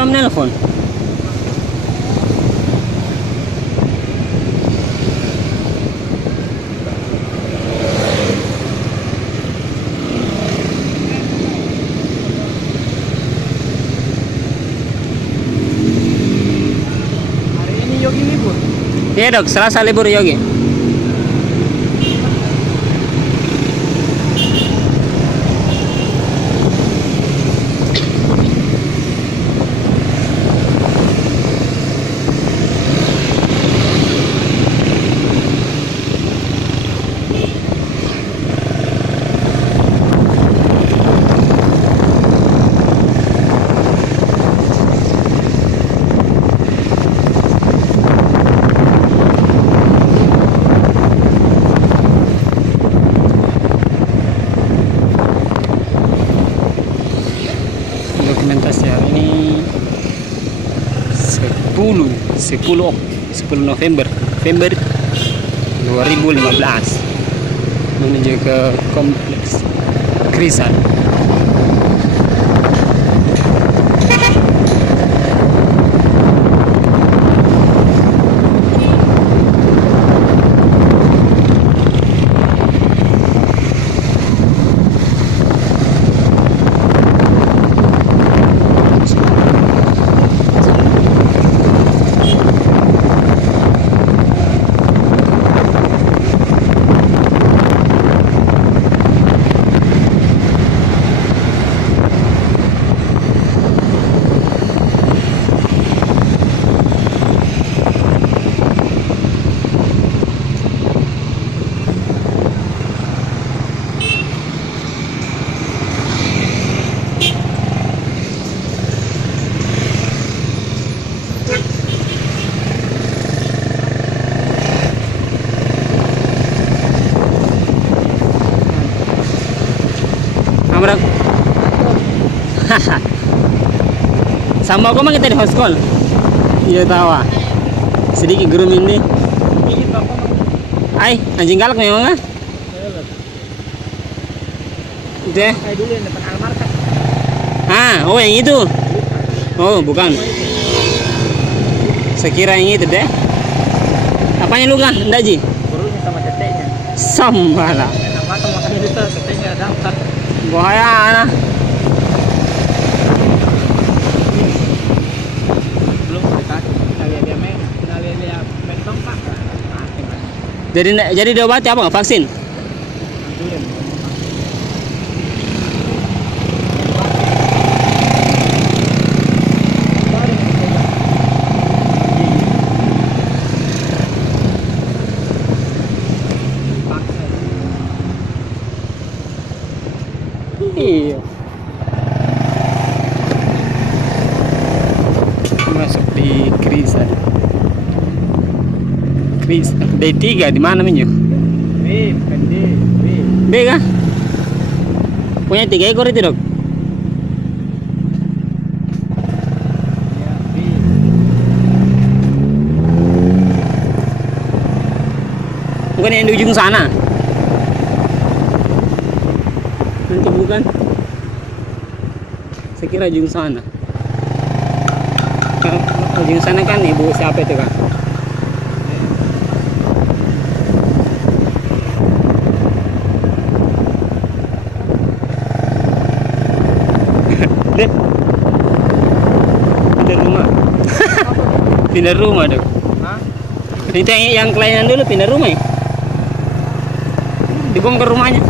Siapa yang menelpon? Hari ini Yogi libur. Iya dok, Selasa libur Yogi. Dokumentasi hari ini 10 November 2015 menuju ke kompleks Krisan. Amrak. Sama aku mah kita di host call. Iya tawa. Sedikit gerum ini. Ay, anjing galak memang ah. Itu ya? Kayak dulu yang depan Almarkat. Ah, oh yang itu. Oh, bukan. Sekira yang itu deh. Apanya lu kan? Enggak, Ji? Burunya sama teteknya. Sambala. Enak banget makan itu teteknya dapat. Bahaya nah. Belum dikasih. Dia main mentong pak. Jadi diobati apa nggak vaksin? Iya. Masuk di Krisan. D3 di mana minyo? B. B kah? Punya 3 ekor itu dok? Ya, B. Bukan yang di ujung sana? Nanti bukan? Saya kira ujung sana. Ujung sana kan ibu siapa itu kak? Dek, pindah rumah. Pindah rumah dok. Hah? Itu yang kelainan dulu pindah rumah ya? Dibongkar rumahnya.